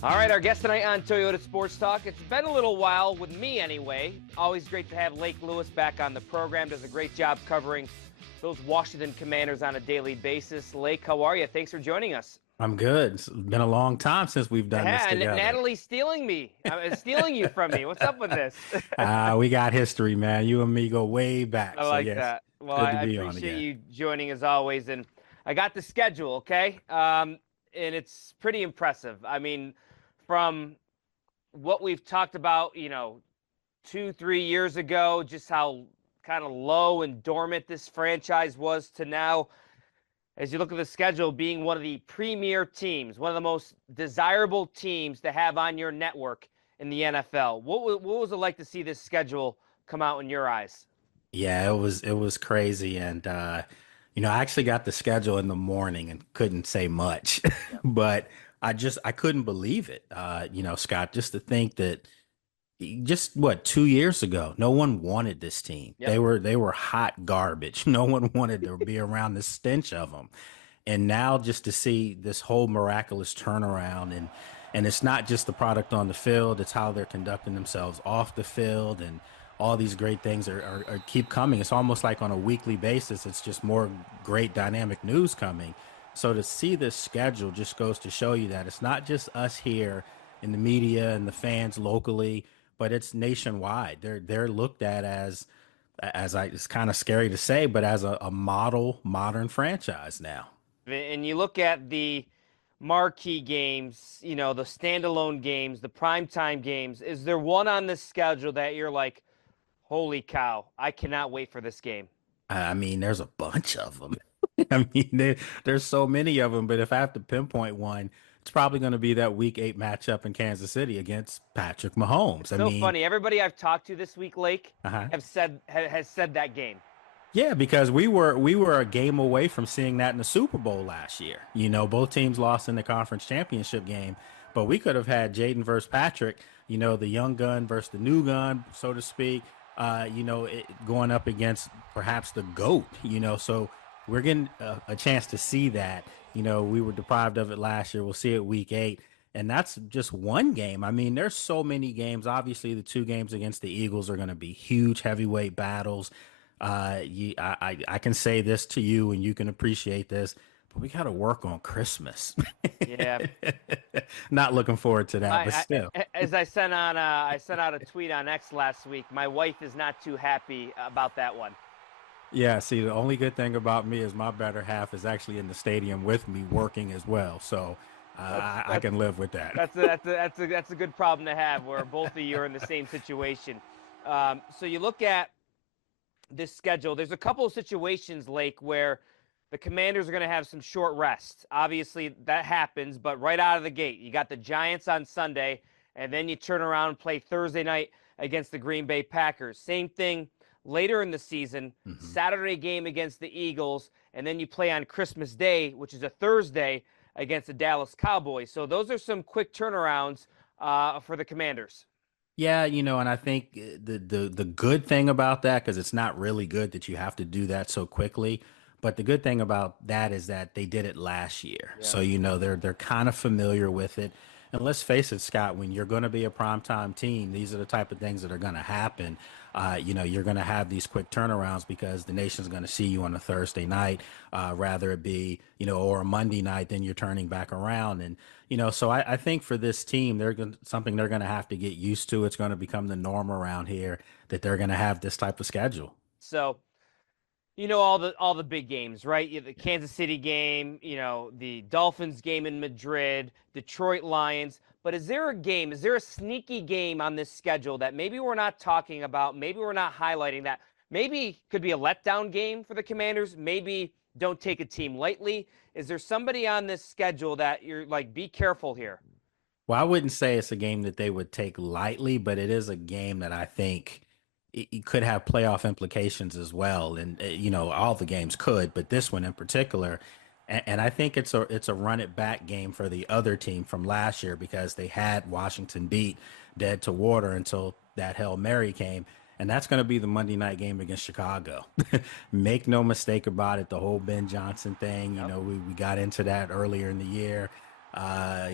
All right, our guest tonight on Toyota Sports Talk. It's been a little while, with me anyway. Always great to have Lake Lewis back on the program. Does a great job covering those Washington Commanders on a daily basis. Lake, how are you? Thanks for joining us. I'm good. It's been a long time since we've done this Yeah, and together. Natalie's stealing me. Stealing you from me. What's up with this? We got history, man. You and me go way back. I So like yes, that. it's Well, good to I be on appreciate again. you joining as always. And I got the schedule, okay? And it's pretty impressive. I mean, from what we've talked about, 2, 3 years ago, just how kind of low and dormant this franchise was to now, as you look at the schedule, being one of the premier teams, one of the most desirable teams to have on your network in the NFL. What was it like to see this schedule come out in your eyes? Yeah, it was crazy, and I actually got the schedule in the morning and couldn't say much, Yep. but I couldn't believe it. Scott, just to think that just what 2 years ago, no one wanted this team. Yep. They were hot garbage. No one wanted to be around the stench of them. And now just to see this whole miraculous turnaround and it's not just the product on the field, it's how they're conducting themselves off the field and all these great things are keep coming. It's almost like on a weekly basis, it's just more great dynamic news coming. So to see this schedule just goes to show you that it's not just us here in the media and the fans locally, but it's nationwide. They're looked at it's kind of scary to say, but as a model modern franchise now. And you look at the marquee games, the standalone games, the primetime games. Is there one on this schedule that you're like, holy cow, I cannot wait for this game? I mean, there's a bunch of them. I mean, there's so many of them, but if I have to pinpoint one, it's probably going to be that week 8 matchup in Kansas City against Patrick Mahomes. It's I so mean, funny. Everybody I've talked to this week, Lake, uh-huh. has said that game. Yeah, because we were a game away from seeing that in the Super Bowl last year. Both teams lost in the conference championship game, but we could have had Jaden versus Patrick, the young gun versus the new gun, so to speak, going up against perhaps the GOAT, so we're getting a chance to see that. We were deprived of it last year. We'll see it week 8. And that's just one game. I mean, there's so many games. Obviously, the 2 games against the Eagles are going to be huge heavyweight battles. I can say this to you, and you can appreciate this, but we got to work on Christmas. Yeah. Not looking forward to that, but still. As I sent out a tweet on X last week. My wife is not too happy about that one. Yeah, see, the only good thing about me is my better half is actually in the stadium with me working as well. So That's I that's can live with that. that's a good problem to have, where both of you are in the same situation. So you look at this schedule. There's a couple of situations, Lake, where the Commanders are going to have some short rests. Obviously, that happens, but right out of the gate, you got the Giants on Sunday, and then you turn around and play Thursday night against the Green Bay Packers. Same thing later in the season, hmm Saturday game against the Eagles, and then you play on Christmas Day, which is a Thursday, against the Dallas Cowboys. So those are some quick turnarounds for the Commanders. Yeah, and I think the good thing about that, because it's not really good that you have to do that so quickly, but the good thing about that is that they did it last year, Yeah. so they're kind of familiar with it. And let's face it, Scott, when you're going to be a primetime team, these are the type of things that are going to happen. You're going to have these quick turnarounds because the nation's going to see you on a Thursday night, rather it be, or a Monday night, then you're turning back around. And, so I think for this team, something they're going to have to get used to. It's going to become the norm around here that they're going to have this type of schedule. So all the big games, right? You have the Kansas City game, the Dolphins game in Madrid, Detroit Lions. But is there a game, is there a sneaky game on this schedule that maybe we're not talking about, maybe we're not highlighting, that maybe could be a letdown game for the Commanders, maybe don't take a team lightly? Is there somebody on this schedule that you're like, be careful here? Well, I wouldn't say it's a game that they would take lightly, but it is a game that I think it could have playoff implications as well. And all the games could, but this one in particular. And I think it's a run it back game for the other team from last year because they had Washington beat dead to water until that Hail Mary came. And that's going to be the Monday night game against Chicago. Make no mistake about it. The whole Ben Johnson thing, Yep. we got into that earlier in the year.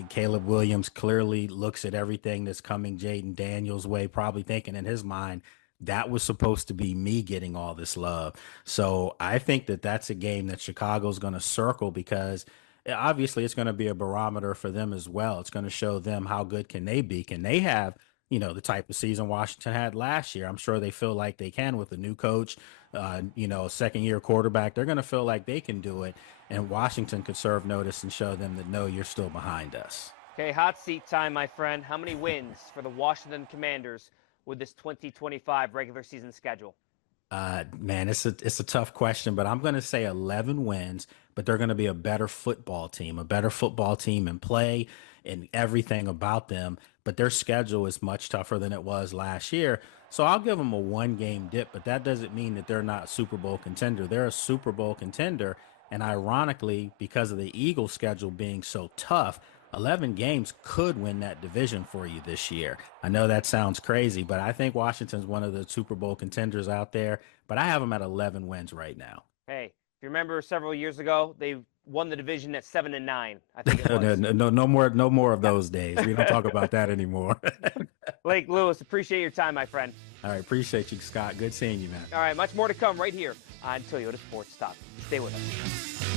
Caleb Williams clearly looks at everything that's coming Jaden Daniels' way, probably thinking in his mind, that was supposed to be me getting all this love. So I think that that's a game that Chicago's going to circle because obviously it's going to be a barometer for them as well. It's going to show them how good can they be. Can they have, the type of season Washington had last year? I'm sure they feel like they can with a new coach, second year quarterback. They're going to feel like they can do it. And Washington could serve notice and show them that, no, you're still behind us. Okay, hot seat time, my friend. How many wins for the Washington Commanders with this 2025 regular season schedule? Man, it's a tough question, but I'm going to say 11 wins, but they're going to be a better football team in play and everything about them. But their schedule is much tougher than it was last year. So I'll give them a 1-game dip, but that doesn't mean that they're not a Super Bowl contender. They're a Super Bowl contender. And ironically, because of the Eagles schedule being so tough, 11 games could win that division for you this year. I know that sounds crazy, but I think Washington's one of the Super Bowl contenders out there, but I have them at 11 wins right now. Hey, if you remember several years ago, they won the division at 7-9, I think it was. No more of those days. We don't talk about that anymore. Blake Lewis, appreciate your time, my friend. All right, appreciate you, Scott. Good seeing you, man. All right, much more to come right here on Toyota Sports Talk. Stay with us.